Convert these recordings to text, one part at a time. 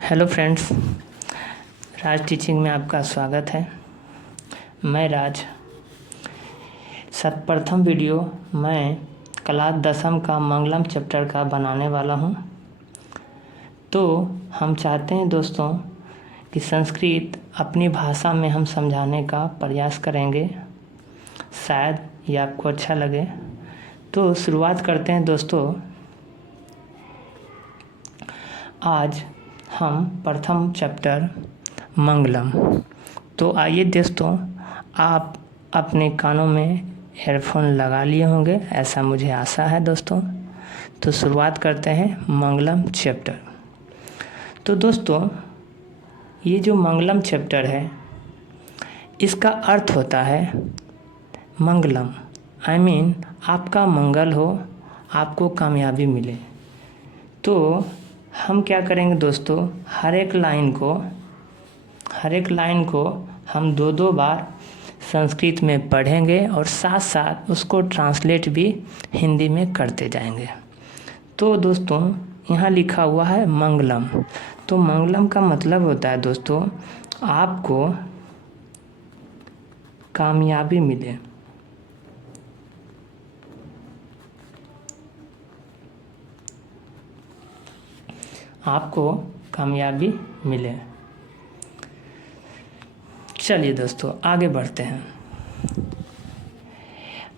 Hello friends, राज teaching में आपका स्वागत है। मैं राज। सर्वप्रथम वीडियो मैं क्लास 10वीं का मंगलम चैप्टर का बनाने वाला हूं। तो हम चाहते हैं दोस्तों कि संस्कृत अपनी भाषा में हम समझाने का प्रयास करेंगे, शायद ये आपको अच्छा लगे। तो शुरुआत करते हैं दोस्तों। आज हम प्रथम चैप्टर मंगलम। तो आइए दोस्तों, आप अपने कानों में एयरफोन लगा लिए होंगे, ऐसा मुझे आशा है दोस्तों। तो शुरुआत करते हैं मंगलम चैप्टर। तो दोस्तों, ये जो मंगलम चैप्टर है इसका अर्थ होता है मंगलम, आई मीन आपका मंगल हो, आपको कामयाबी मिले। तो हम क्या करेंगे दोस्तों, हर एक लाइन को हम दो बार संस्कृत में पढ़ेंगे और साथ साथ उसको ट्रांसलेट भी हिंदी में करते जाएंगे। तो दोस्तों, यहाँ लिखा हुआ है मंगलम। तो मंगलम का मतलब होता है दोस्तों, आपको कामयाबी मिले। आपको कामयाबी मिले। चलिए दोस्तों, आगे बढ़ते हैं।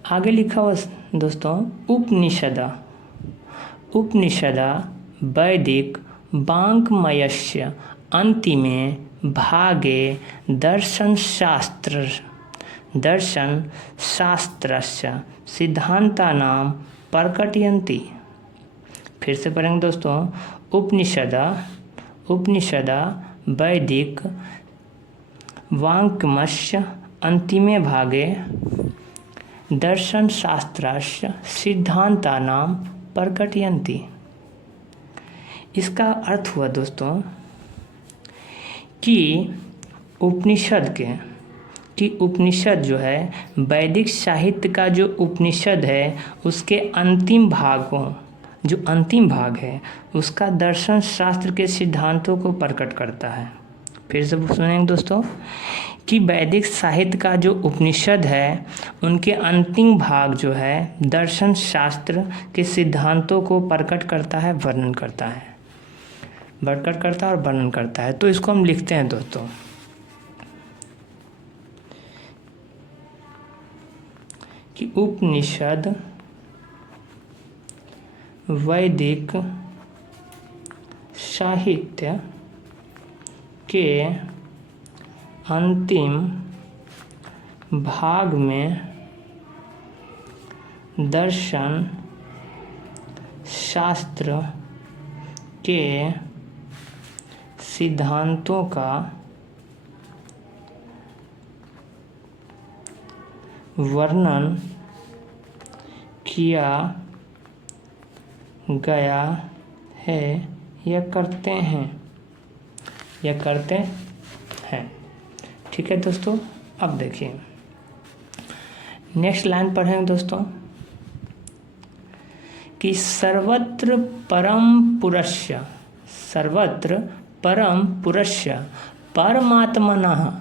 आगे लिखा हुआ दोस्तों, उपनिषदा वैदिक वाङ्मयस्य अंतिमे भागे दर्शनशास्त्रस्य सिद्धान्तानां प्रकटयन्ति। फिर से पढ़ेंगे दोस्तों, उपनिषदा वैदिक वाङ्मयस्य अंतिमे भागे दर्शनशास्त्रस्य सिद्धान्तानां प्रकटयन्ति। इसका अर्थ हुआ दोस्तों कि उपनिषद जो है, वैदिक साहित्य का जो उपनिषद है उसके अंतिम भाग है उसका दर्शन शास्त्र के सिद्धांतों को प्रकट करता है। फिर से सुनेंगे दोस्तों कि वैदिक साहित्य का जो उपनिषद है उनके अंतिम भाग जो है दर्शन शास्त्र के सिद्धांतों को प्रकट करता है, वर्णन करता है। तो इसको हम लिखते हैं दोस्तों कि उपनिषद वैदिक साहित्य के अंतिम भाग में दर्शन शास्त्र के सिद्धांतों का वर्णन किया गया है या करते हैं। ठीक है दोस्तों, अब देखिए नेक्स्ट लाइन पढ़ेंगे दोस्तों कि सर्वत्र परम पुरुष्य परमात्मनः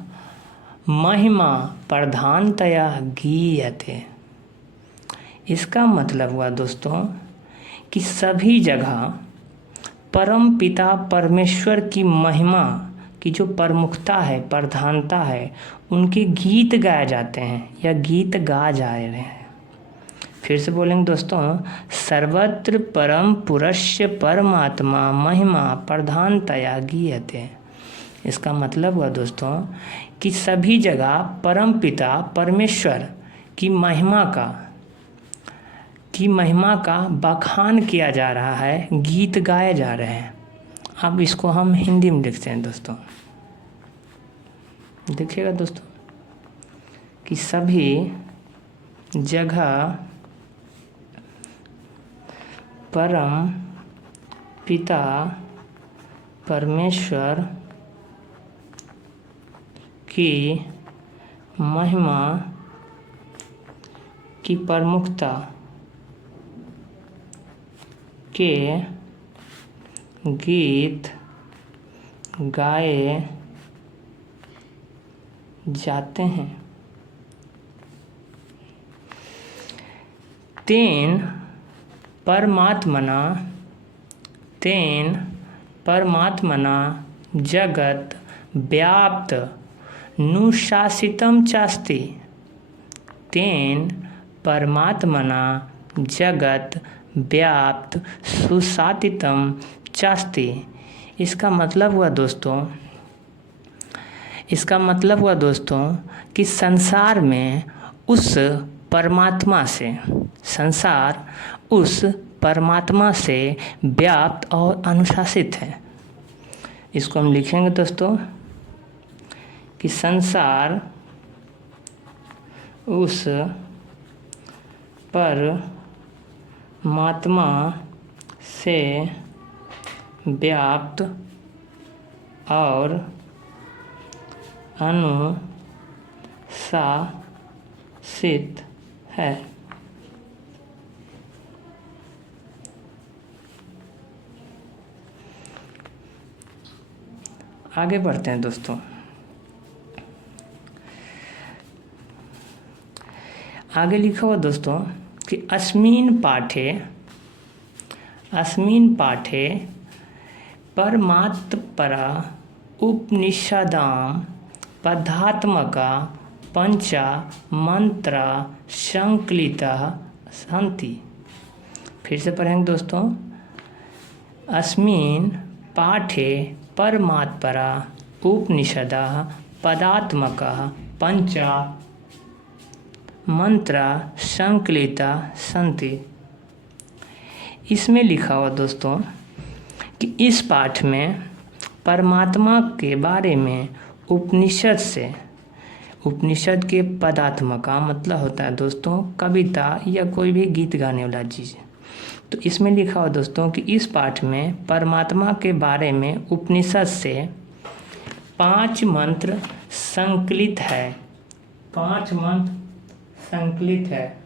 महिमा प्रधानतया गीयते। इसका मतलब हुआ दोस्तों कि सभी जगह परम पिता परमेश्वर की महिमा की जो प्रमुखता है, प्रधानता है, उनके गीत गाए जाते हैं या गीत गा जा रहे हैं। फिर से बोलेंगे दोस्तों, सर्वत्र परम पुरुष्य परमात्मा महिमा प्रधानतया गीयते। इसका मतलब हुआ दोस्तों कि सभी जगह परम पिता परमेश्वर की महिमा का बखान किया जा रहा है, गीत गाए जा रहे हैं। अब इसको हम हिंदी में लिखते हैं दोस्तों। देखिएगा दोस्तों कि सभी जगह परम पिता परमेश्वर की महिमा की प्रमुखता के गीत गाए जाते हैं। तेन परमात्मना जगत व्याप्त नुशासितं चास्ति। तेन परमात्मना जगत व्याप्त सुशासितं चास्ति। इसका मतलब हुआ दोस्तों कि संसार उस परमात्मा से व्याप्त और अनुशासित है। इसको हम लिखेंगे दोस्तों कि संसार उस परमात्मा से व्याप्त और अनुशासित है। आगे बढ़ते हैं दोस्तों। आगे लिखा हुआ दोस्तों कि अस्मिन् पाठे परमात्परा उपनिषदां पदात्मका पंचा मंत्रा संकलिता सन्ति। फिर से पढ़ेंगे दोस्तों। अस्मिन् पाठे परमात्परा उपनिषदाः पदात्मका पंचा मंत्रा संकलिता सन्ति। इसमें लिखा हुआ दोस्तों कि इस पाठ में परमात्मा के बारे में उपनिषद के पदात्मका मतलब होता है दोस्तों कविता या कोई भी गीत गाने वाला चीज़। तो इसमें लिखा हुआ दोस्तों कि इस पाठ में परमात्मा के बारे में उपनिषद से 5 मंत्र संकलित है। 5 मंत्र संकलित है।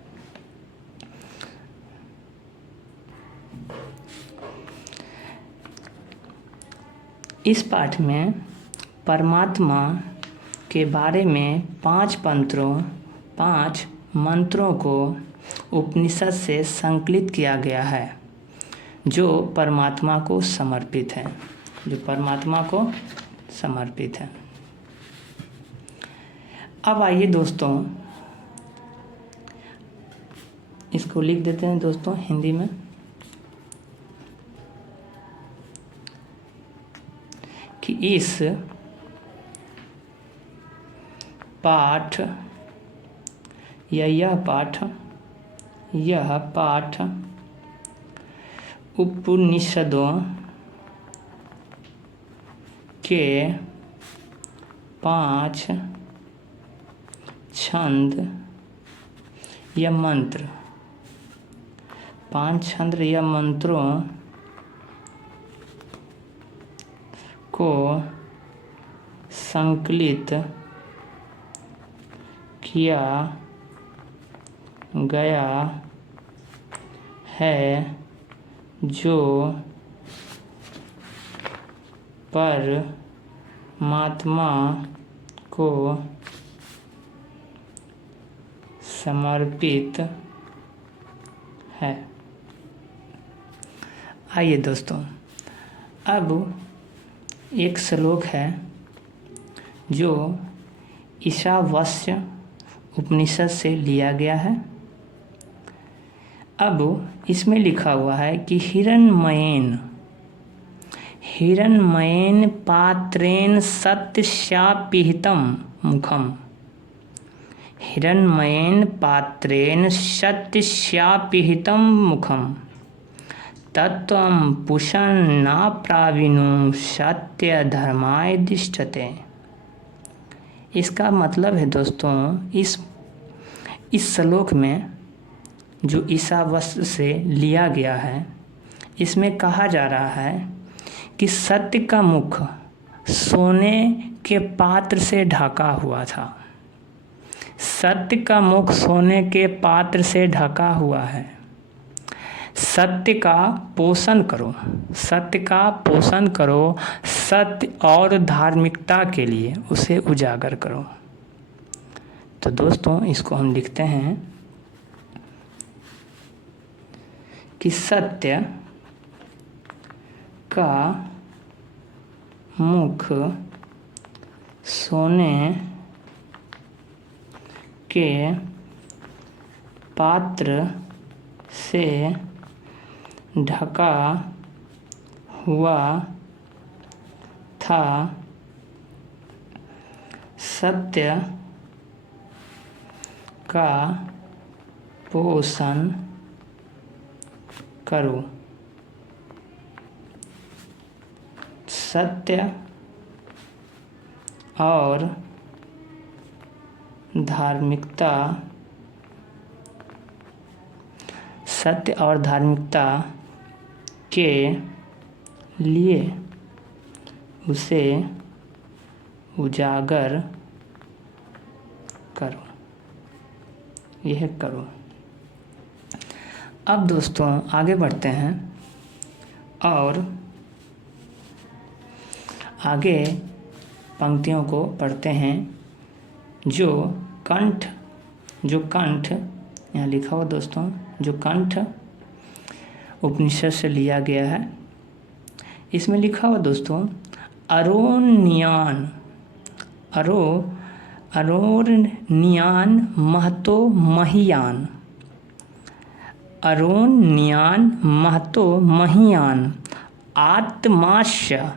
इस पाठ में परमात्मा के बारे में 5 मंत्रों को उपनिषद से संकलित किया गया है जो परमात्मा को समर्पित है। अब आइए दोस्तों इसको लिख देते हैं दोस्तों हिंदी में कि यह पाठ उपनिषदों के 5 छंद या मंत्र 5 छंद या मंत्रों को संकलित किया गया है जो परमात्मा को समर्पित है। आइए दोस्तों अब एक श्लोक है जो ईशावास्य उपनिषद से लिया गया है। अब इसमें लिखा हुआ है कि हिरण्मयेन पात्रेण सत्यशापिहितं मुखम। हिरण्मयेन पात्रेण सत्यशापिहितं मुखम तत्त्वं पुषन्नाप्रावीणो सत्यधर्माय दिष्टते। इसका मतलब है दोस्तों इस श्लोक में जो ईशावास्य से लिया गया है इसमें कहा जा रहा है कि सत्य का मुख सोने के पात्र से ढका हुआ था। सत्य का मुख सोने के पात्र से ढका हुआ है। सत्य का पोषण करो, सत्य का पोषण करो, सत्य और धार्मिकता के लिए उसे उजागर करो। तो दोस्तों इसको हम लिखते हैं कि सत्य का मुख सोने के पात्र से ढका हुआ था, सत्य का पोषण करो, सत्य और धार्मिकता, सत्य और धार्मिकता के लिए उसे उजागर करो, यह करो। अब दोस्तों आगे बढ़ते हैं और आगे पंक्तियों को पढ़ते हैं। जो कंठ यहाँ लिखा हुआ दोस्तों, जो कंठ उपनिषद से लिया गया है, इसमें लिखा हुआ दोस्तों अरोनियान महतो महियान, अरोनियान महतो महियान, आत्माश्य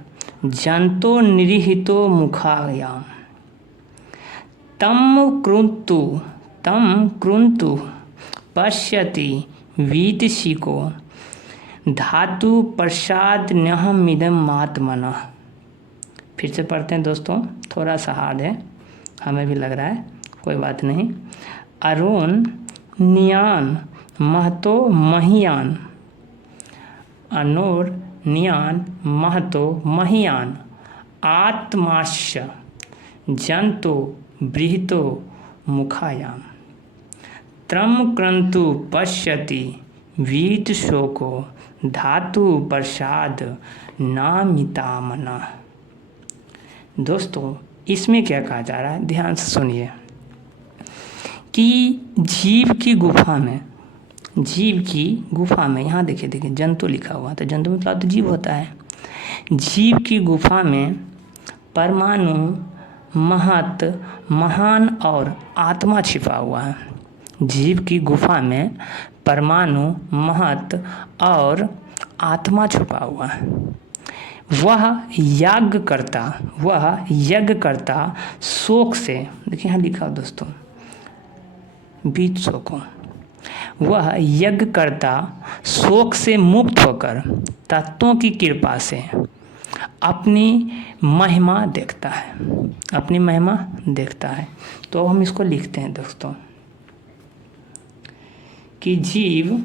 जंतो निरिहितो मुखायाम, तम कृन्तु पश्यति वीतशिको, धातु प्रसाद न्यहमिदम आत्मनः। फिर से पढ़ते हैं दोस्तों, थोड़ा सा हार्ड है, हमें भी लग रहा है, कोई बात नहीं। अरुण नियान महतो महियान, अनोर नियान महतो महियान, आत्माश्य जंतो बृहतो मुखायाम, त्रम क्रंतु पश्यति वीत शोको, धातु प्रसाद नामितामना। दोस्तों इसमें क्या कहा जा रहा है, ध्यान से सुनिए कि जीव की गुफा में यहाँ देखिए जंतु लिखा हुआ, तो जंतु मतलब तो जीव होता है। जीव की गुफा में परमाणु, महत, महान और आत्मा छिपा हुआ है। जीव की गुफा में परमाणु, महत और आत्मा छुपा हुआ है। वह यज्ञ करता शोक से, देखिए यहाँ लिखा दोस्तों बीत शोकों, वह यज्ञ करता शोक से मुक्त होकर तत्वों की कृपा से अपनी महिमा देखता है, तो हम इसको लिखते हैं दोस्तों कि जीव,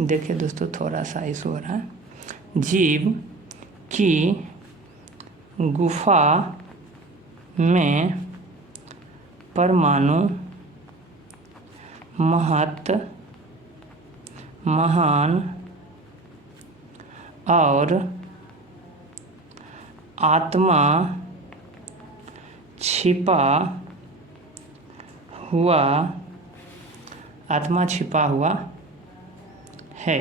देखिए दोस्तों थोड़ा सा इशू हो रहा है, जीव की गुफा में परमाणु, महत, महान और आत्मा छिपा हुआ है,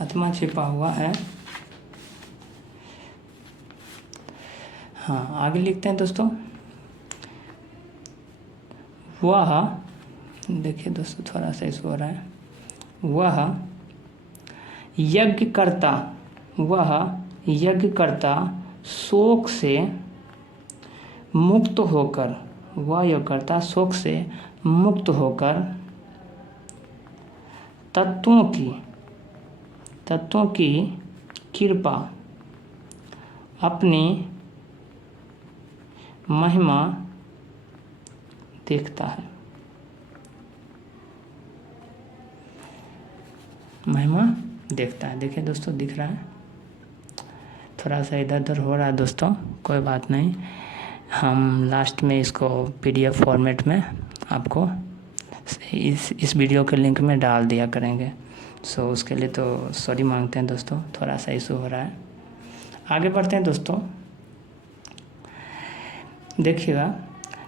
आत्मा छिपा हुआ है। हाँ आगे लिखते हैं दोस्तों, वह, देखिए दोस्तों थोड़ा सा इसको हो रहा है, वह यज्ञ करता शोक से मुक्त होकर तत्वों की कृपा अपनी महिमा देखता है, देखिए दोस्तों दिख रहा है, थोड़ा सा इधर उधर हो रहा है दोस्तों, कोई बात नहीं, हम लास्ट में इसको PDF फॉर्मेट में आपको इस वीडियो के लिंक में डाल दिया करेंगे। सो उसके लिए तो सॉरी मांगते हैं दोस्तों, थोड़ा सा इशू हो रहा है। आगे बढ़ते हैं दोस्तों, देखिएगा,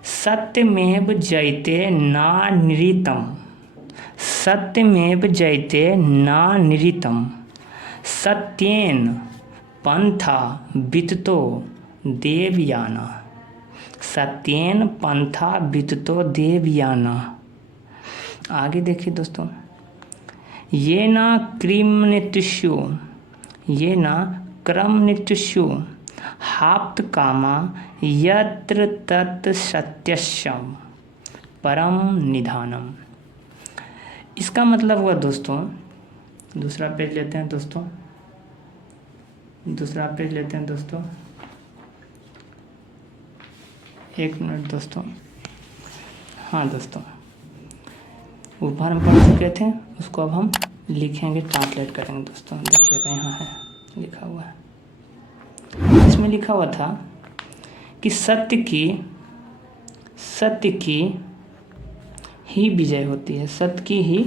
सत्यमेव जयते नानृतम, सत्यमेव जयते नानृतम, सत्येन पंथा विततो देवयाना, सत्येन पंथा विततो देवयाना। आगे देखिए दोस्तों, ये ना क्रीमनित्यु, ये ना क्रमनित्यु हाप्त कामा यत्र तत् सत्यस्यम परम निधानम। इसका मतलब हुआ दोस्तों, दूसरा पेज लेते हैं दोस्तों, दूसरा पेज लेते हैं दोस्तों, एक मिनट दोस्तों। हाँ दोस्तों, ऊपर हम पढ़ चुके थे, उसको अब हम लिखेंगे, ट्रांसलेट करेंगे दोस्तों। देखिएगा यहाँ है लिखा हुआ है, इसमें लिखा हुआ था कि सत्य की ही विजय होती है, सत्य की ही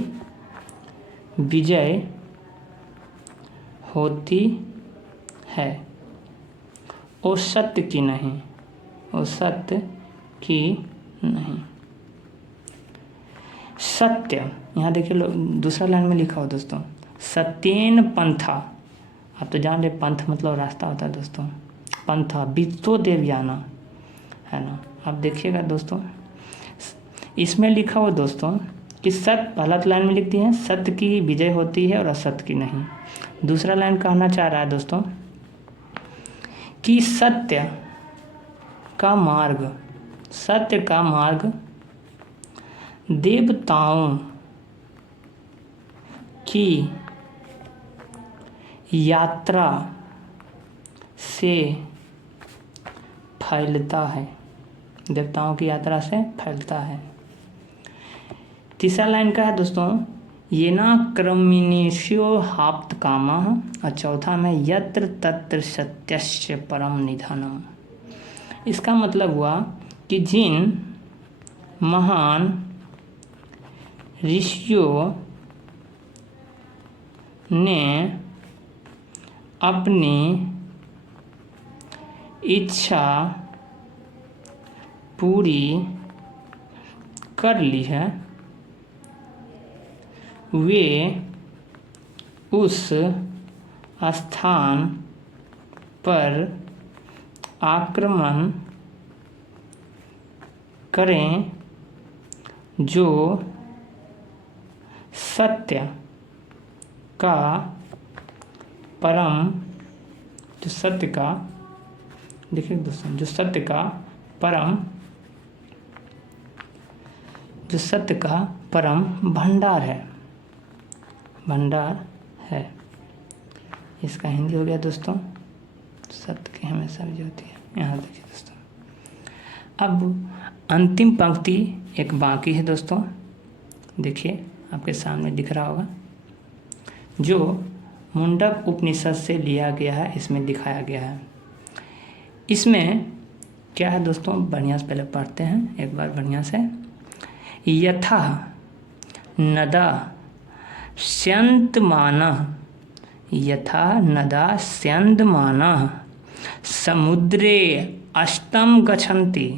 विजय होती है, और सत्य की नहीं, और सत्य की नहीं। सत्य, यहाँ देखिए दूसरा लाइन में लिखा हो दोस्तों, सत्येन पंथा। आप तो जान रहे पंथ मतलब रास्ता होता है दोस्तों, पंथा वितो देवयाना, है ना। आप देखिएगा दोस्तों, इसमें लिखा हो दोस्तों कि सत्य, पहला लाइन में लिख दिए हैं सत्य की विजय होती है और असत्य की नहीं। दूसरा लाइन कहना चाह रहा है दोस्तों कि सत्य का मार्ग, सत्य का मार्ग देवताओं की यात्रा से फैलता है, देवताओं की यात्रा से फैलता है। तीसरा लाइन का है दोस्तों, ये ना क्रमिनिष्यो हाप्त कामा, और चौथा में यत्र तत्र सत्यस्य परम निधानम। इसका मतलब हुआ कि जिन महान ऋषियों ने अपनी इच्छा पूरी कर ली है, वे उस स्थान पर आक्रमण करें जो सत्य का परम, जो सत्य का, देखिए दोस्तों, जो सत्य का परम, जो सत्य का परम भंडार है, भंडार है। इसका हिंदी हो गया दोस्तों, सत्य की हमेशा विजय होती है। यहाँ देखिए दोस्तों, अब अंतिम पंक्ति एक बाकी है दोस्तों, देखिए आपके सामने दिख रहा होगा, जो मुंडक उपनिषद से लिया गया है, इसमें दिखाया गया है। इसमें क्या है दोस्तों, बढ़िया से पहले पढ़ते हैं एक बार बढ़िया से। यथा नदा स्यन्दमानः, यथा नदा स्यन्दमानः समुद्रे अष्टम गच्छन्ति,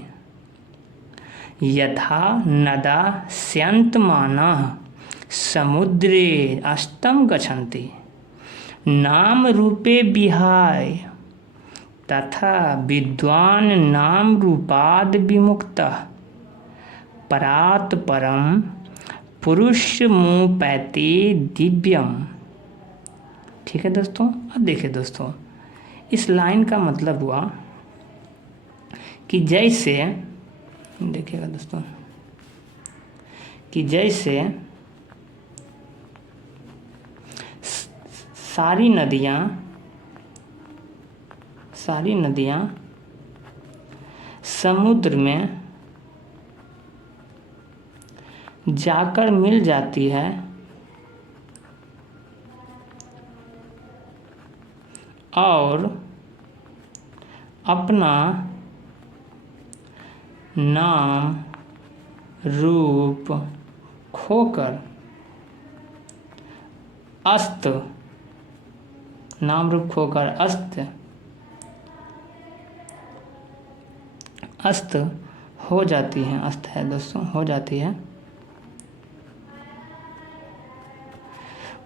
यथा नदा स्यन्दमानः समुद्रे अष्टम गच्छन्ति, नाम रूपे विहाय तथा विद्वान नाम रूपाद विमुक्तः परात परम पुरुष मुपैति दिव्यम। ठीक है दोस्तों, अब देखिए दोस्तों, इस लाइन का मतलब हुआ कि जैसे, देखिएगा दोस्तों, कि जैसे सारी नदियाँ समुद्र में जाकर मिल जाती है, और अपना नाम रूप खोकर, अस्त, नाम रूप खोकर अस्त हो जाती है, अस्त है दोस्तों, हो जाती है।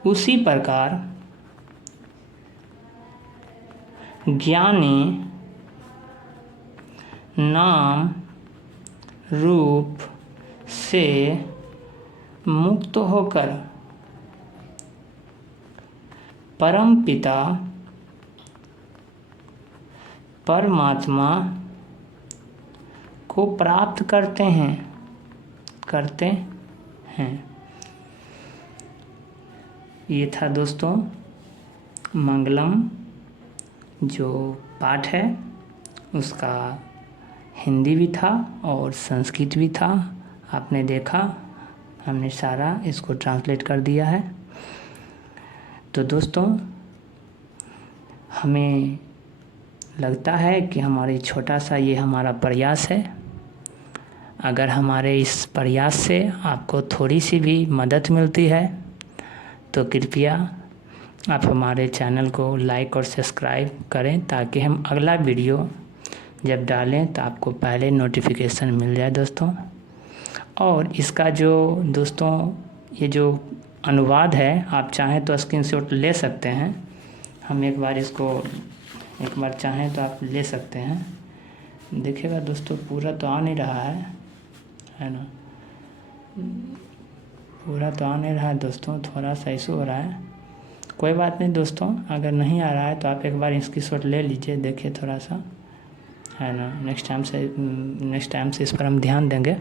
उसी प्रकार ज्ञानी नाम रूप से मुक्त होकर परम पिता परमात्मा को प्राप्त करते हैं। ये था दोस्तों मंगलम जो पाठ है उसका हिंदी भी था और संस्कृत भी था। आपने देखा, हमने सारा इसको ट्रांसलेट कर दिया है। तो दोस्तों हमें लगता है कि हमारी छोटा सा ये हमारा प्रयास है। अगर हमारे इस प्रयास से आपको थोड़ी सी भी मदद मिलती है तो कृपया आप हमारे चैनल को लाइक और सब्सक्राइब करें, ताकि हम अगला वीडियो जब डालें तो आपको पहले नोटिफिकेशन मिल जाए दोस्तों। और इसका जो दोस्तों ये जो अनुवाद है, आप चाहें तो स्क्रीनशॉट ले सकते हैं। हम एक बार चाहें तो आप ले सकते हैं। देखिएगा दोस्तों, पूरा तो आ नहीं रहा है ना, पूरा तो आ नहीं रहा है दोस्तों, थोड़ा सा इशू हो रहा है। कोई बात नहीं दोस्तों, अगर नहीं आ रहा है तो आप एक बार स्क्रीनशॉट ले लीजिए, देखिए थोड़ा सा, है ना। नेक्स्ट टाइम से इस पर हम ध्यान देंगे।